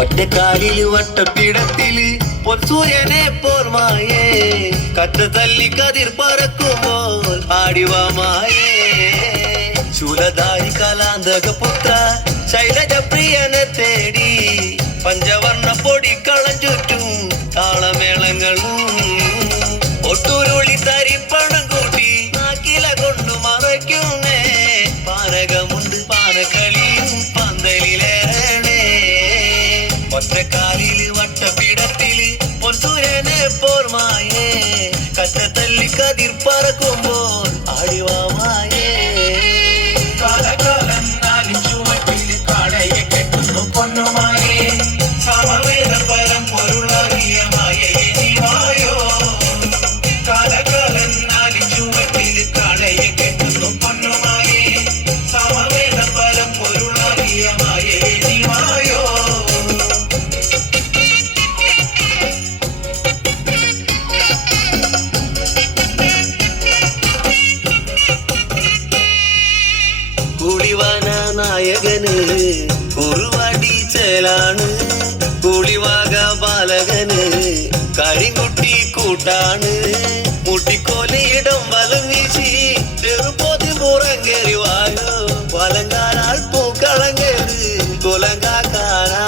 ഒറ്റക്കാലില് വട്ടപ്പിടത്തില് പൊൻസൂര്യനെ പോർമായേ കത്ത് തല്ലി കതിർ പറക്കുമ്പോൾ ആടിവാമായേ ശൂലധാരി കലാന്തക പുത്ര ശൈലജ പ്രിയനെ തേടി പഞ്ചവർണ്ണ പൊടി കളം ചുറ്റും താളമേളങ്ങളും ഒട്ടുരുളി തരിപ്പണം കൂട്ടി നാക്കില കൊണ്ടു മറയ്ക്കുന്നേ പാനകമുണ്ട് പാനക്കളിയും പന്തലിലേറണേ ഒറ്റക്കാലില് വട്ടപ്പിടത്തില് പൊൻസൂര്യനെ പോർമായേ കത്ത തല്ലി കതിർ പറക്കുമ്പോൾ ആടിവാമായേ കാലകാലം നാലിൻ ചുവട്ടില് കാടയെ കെട്ടുന്നു പൊന്നുമായേ സമവേദ പരം പൊരുളാകിയ മായയെ നീവായോ കാലകാലം നാലിൻ ചുവട്ടില് കാടയെ കെട്ടുന്നു പൊന്നുമായേ സമവേദ പരം പൊരുളാകിയ മായയെ നീവായോ കുളിവാന നായകന് കുറുവാടി ചേലാണ് കുളിവാക ബാലകന് കരിങ്കുട്ടി കൂട്ടാണ് മുട്ടിക്കോലയിടം വലം വീശി ചെറുപോതി പുറങ്കേറി വായോ വലങ്കാരാൾ പൂക്കളം കേറി കുലങ്കാക്കാനാ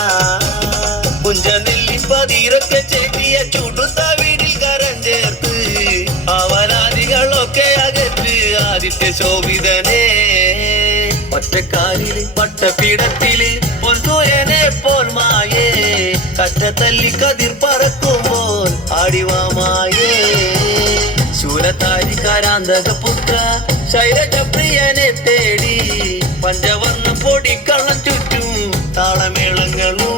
കുഞ്ചനെല്ലി പതിരൊക്കെ ചെട്ടിയ ചുടുത്ത വീടിൽ കരം ചേർത്ത് അവനാദികളൊക്കെ അകത്ത് ആദിത്യ ശോഭിതനേ ഒറ്റക്കാലില് വട്ടപ്പിടത്തില് പൊൻസൂര്യനെ പോർമായേ കറ്റ തല്ലി കതിർ പറക്കുമ്പോൾ ആടിവാമായേ ശൂലധാരി കരാന്തക പുത്ര ശൈലജ പ്രിയനെ തേടി പഞ്ചവർണ്ണ പൊടി കള്ളം ചുറ്റും താളമേളങ്ങളും